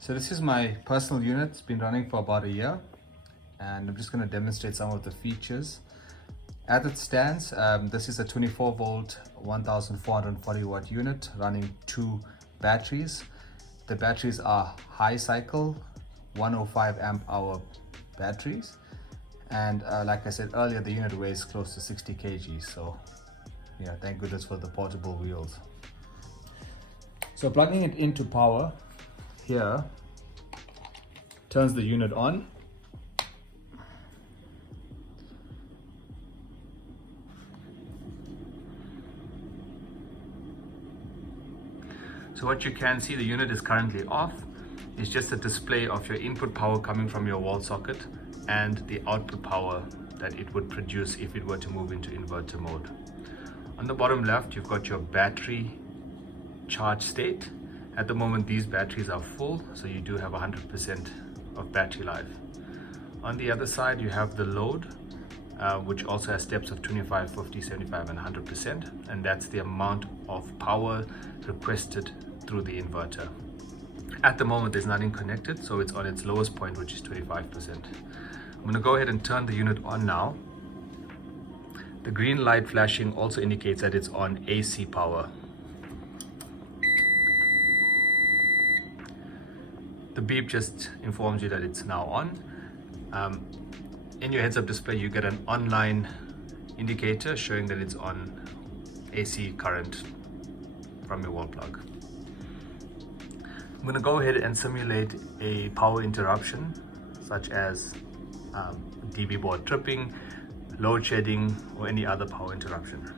So this is my personal unit. It's been running for about a year, and I'm just going to demonstrate some of the features. As it stands, this is a 24 volt 1440 watt unit running 2 batteries. The batteries are high cycle 105 amp hour batteries, and like I said earlier, the unit weighs close to 60 kg. So yeah, thank goodness for the portable wheels. So plugging it into power here turns the unit on. So what you can see, the unit is currently off. It's just a display of your input power coming from your wall socket and the output power that it would produce if it were to move into inverter mode. On the bottom left, you've got your battery charge state. At the moment, these batteries are full, so you do have 100% of battery life. On the other side, you have the load, which also has steps of 25, 50, 75 and 100%, and that's the amount of power requested through the inverter. At the moment, there's nothing connected, so it's on its lowest point, which is 25%. I'm going to go ahead and turn the unit on now. The green light flashing also indicates that it's on AC power. The beep just informs you that it's now on. In your heads-up display, you get an online indicator showing that it's on AC current from your wall plug. I'm going to go ahead and simulate a power interruption, such as DB board tripping, load shedding, or any other power interruption,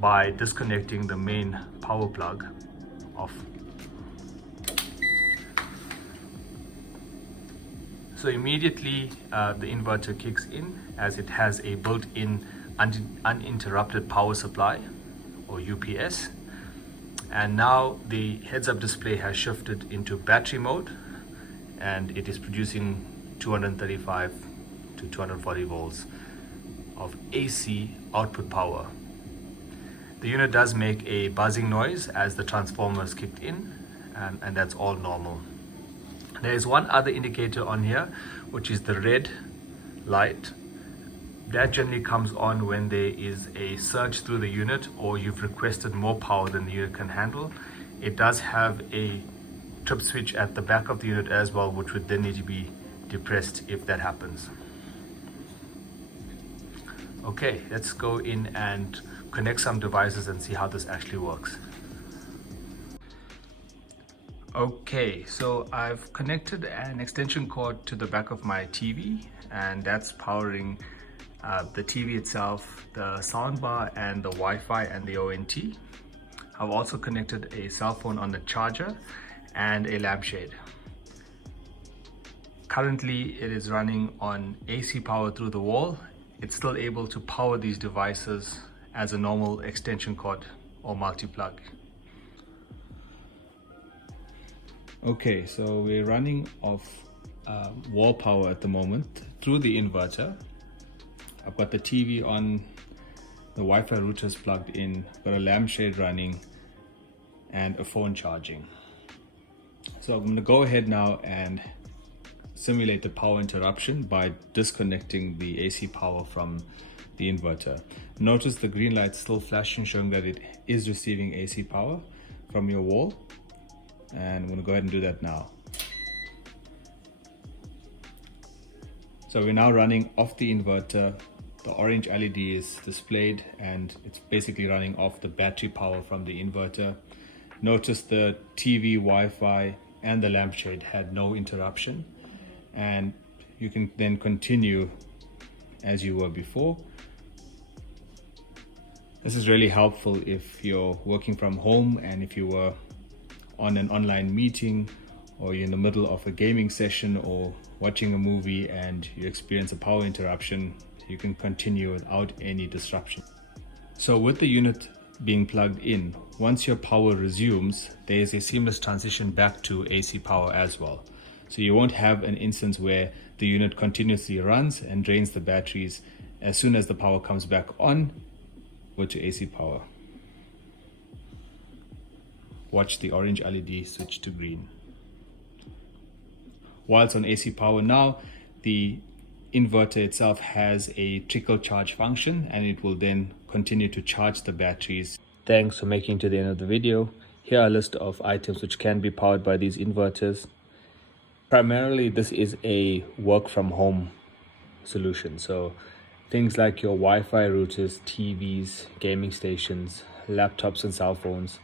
by disconnecting the main power plug off. So immediately the inverter kicks in, as it has a built-in uninterrupted power supply, or UPS. And now the heads-up display has shifted into battery mode, and it is producing 235 to 240 volts of AC output power. The unit does make a buzzing noise as the transformer is kicked in, and that's all normal. There is one other indicator on here, which is the red light. That generally comes on when there is a surge through the unit, or you've requested more power than the unit can handle. It does have a trip switch at the back of the unit as well, which would then need to be depressed if that happens. Okay, let's go in and connect some devices and see how this actually works. Okay, so I've connected an extension cord to the back of my TV, and that's powering the TV itself, the soundbar, and the Wi-Fi and the ONT. I've also connected a cell phone on the charger and a lampshade. Currently, it is running on AC power through the wall. It's still able to power these devices as a normal extension cord or multi-plug. Okay, so we're running off wall power at the moment through the inverter. I've got the TV on, the Wi-Fi routers plugged in, got a lampshade running, and a phone charging. So I'm going to go ahead now and simulate the power interruption by disconnecting the AC power from the inverter. Notice the green light still flashing, showing that it is receiving AC power from your wall. And I'm going to go ahead and do that now. So we're now running off the inverter. The orange LED is displayed, and it's basically running off the battery power from the inverter. Notice the TV, Wi-Fi, and the lampshade had no interruption, and you can then continue as you were before. This is really helpful if you're working from home, and if you were on an online meeting, or you're in the middle of a gaming session or watching a movie and you experience a power interruption, you can continue without any disruption. So with the unit being plugged in, once your power resumes, there is a seamless transition back to AC power as well. So you won't have an instance where the unit continuously runs and drains the batteries. As soon as the power comes back on, go to AC power. Watch the orange LED switch to green. while it's on AC power now, the inverter itself has a trickle charge function, and it will then continue to charge the batteries. Thanks for making it to the end of the video. Here are a list of items which can be powered by these inverters. Primarily, this is a work from home solution. So things like your Wi-Fi routers, TVs, gaming stations, laptops and cell phones,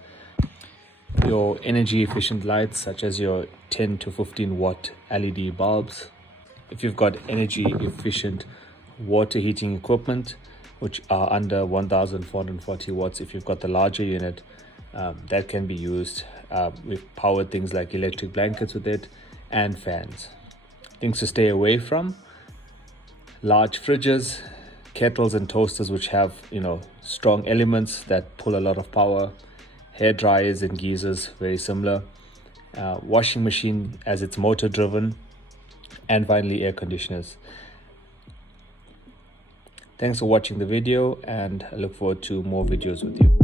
your energy efficient lights such as your 10 to 15 watt LED bulbs. If you've got energy efficient water heating equipment, which are under 1440 watts, if you've got the larger unit, that can be used. We've powered things like electric blankets with it and fans. Things to stay away from: large fridges, kettles and toasters which have strong elements that pull a lot of power, hair dryers and geysers, very similar, washing machine as it's motor driven, and finally air conditioners. Thanks for watching the video, and I look forward to more videos with you.